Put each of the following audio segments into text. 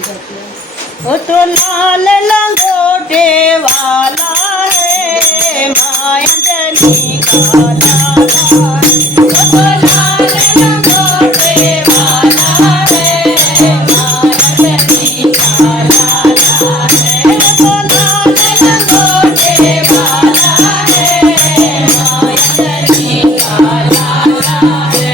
वो तो लाल लंगोटे वाला है मायंजनी का लाला है। वो तो लाल लंगोटे वाला है मायंजनी का लाला है। वो तो लाल लंगोटे वाला है मायंजनी का लाला है।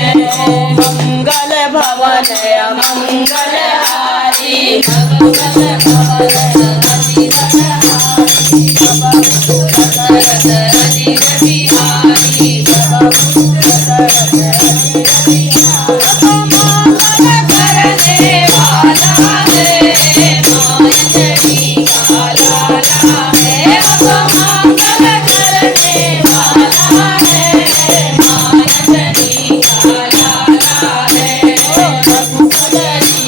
मंगल भवन अमंगल हारी भगवत भवन अति सहारी दशरथ अधिक बिहारी दशरथ अधिक बिहारी। मंगल करने वाला है मायंजनी का लाला है। मंगल करने वाला है मायंजनी का लाला है। रघुकुलरी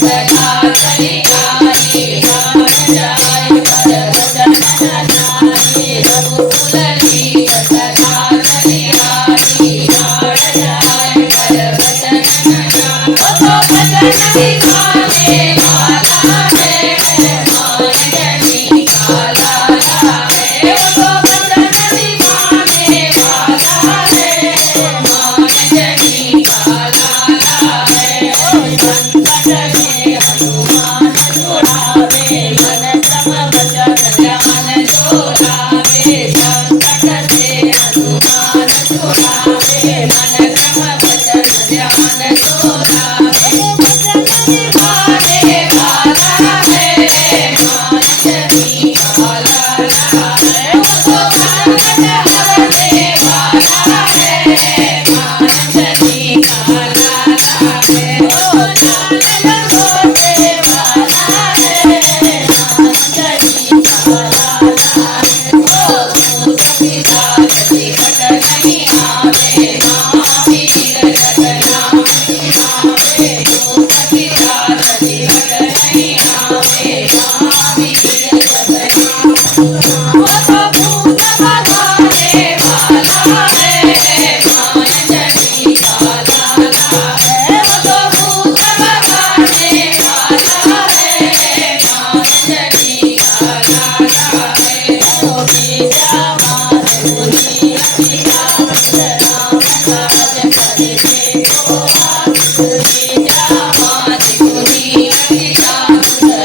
सदा कलिहारी राम जाय कर वचन नारी। रघुकुलरी सदा कलिहारी राम जाय कर वचन नारी। वचन दिखाने वाला है मायंजनी का लाला है। वचन दिखाने वाला है मायंजनी का लाला है। संकट से हनुमान छुड़ावे मन क्रम वचन मन जोड़ावे। संकट से हनुमान छुड़ावे मन क्रम वचन मन जोड़ावे। वचन निभाने वाला है मायंजनी का लाला है। वो संकट हरने वाला है मायंजनी का लाला है। वो लाल लंगोटे वाला है मायंजनी का लाला है। वो भूत पिशाच निकट नहीं आवे महावीर जग नाम आवे। भूत पिशाच निकट नहीं आवे महावीर जग नाम। वो तो भूत भगाने वाला है मायंजनी का लाला है। वो तो भूत भगाने वाला है मायंजनी का लाला है। ओ बीजा मार मुनि अभिराम राम काज करिबे को आस। बीजा मार मुनि अभिराम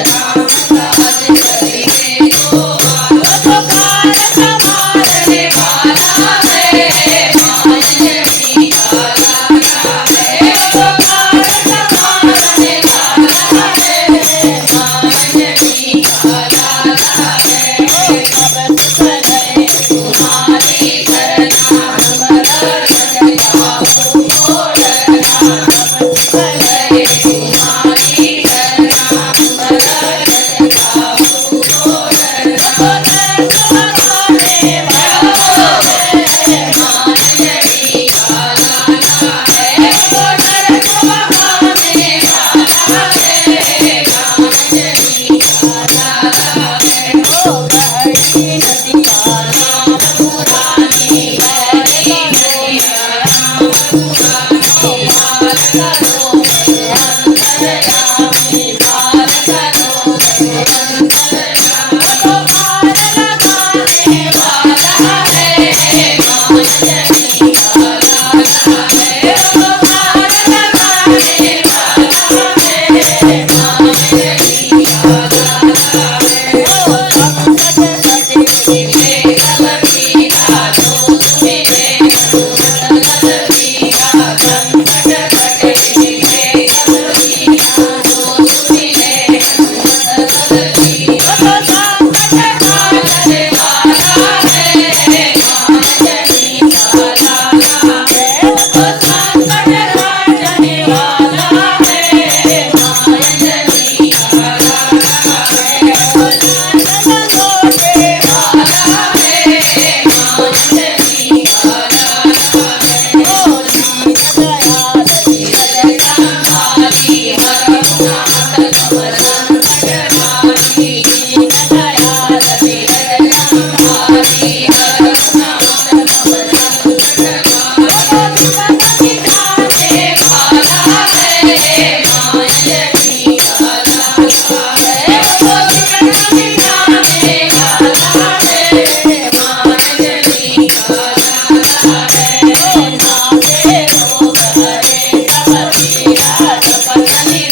राम काज करिबे को आस। वो तो कार संभालने वाला है मायंजनी का लाला है। वो तो कार संभालने वाला है मायंजनी का लाला है। सब सुख है तुम्हारी करना हमर जग काहू को डरना। सब सुख है तुम्हारी करना हमर जग काहू को डरना। भगाने वाला है मायंजनी का लाला है। वो डर भगाने वाला है मायंजनी का लाला है। ओ बहरी नदी का नाम पुरानी बहरी नदी का नाम पुरानी। पार करो अंतरयामी पार करो अंतरयामी। वो पार लगाने वाला है मायंजनी का लाला है। वो पार लगाने वाला है मायंजनी का लाला है। ओ संकट कटे दिखे कलबीरा जो सुनिबे हनुमत ललबीरा। संकट कटे दिखे कलबीरा પસંદી